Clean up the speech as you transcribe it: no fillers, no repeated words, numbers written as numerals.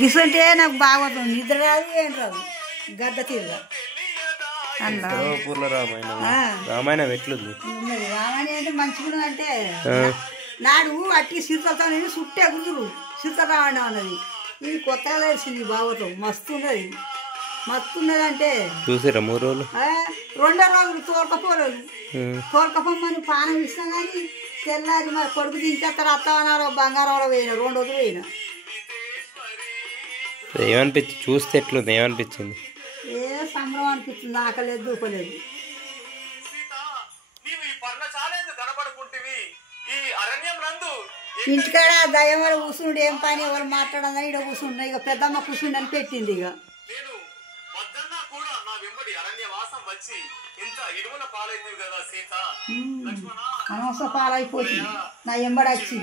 గిసంటే నాకు బాగుంటుంది, నిద్ర రాదు ఏం రాదు, గద్ద తీరుగా. రామాయణం ఎట్లుంది? రామాయణం అంటే మంచిగా అంటే నాడు అట్టి సీతలతో చుట్టే కుదురు సీతల రామాయణం అన్నది. ఇది కొత్తగా తెలిసింది, బాగుతాం మస్తు ఉన్నది. మస్తు ఉన్నది అంటే చూసిరా 3 రోజులు 2 రోజులు తోలకపోలేదు. తోలకపోమని పానం ఇచ్చినా కానీ తెల్లారి మరి కొడుకు దించేస్తారు అత్తవనారో బంగారంలో పోయినా 2 రోజులు పోయినా. ఏమనిపించింది చూస్తే? ఎట్లుంది? ఏమనిపించింది? ఏ సంబరం అనిపించింది, ఆకలేదు దూపలేదు. ఇంటికాడ దయ్యం వల్ల కూర్చుండు, ఏం పని ఎవరు మాట్లాడదని ఇక్కడ కూర్చుంటున్నా. ఇక పెద్దమ్మ కూర్చుండని పెట్టింది. ఇక అనవసర పాలైపోతుంది నా ఎంబడి వచ్చి.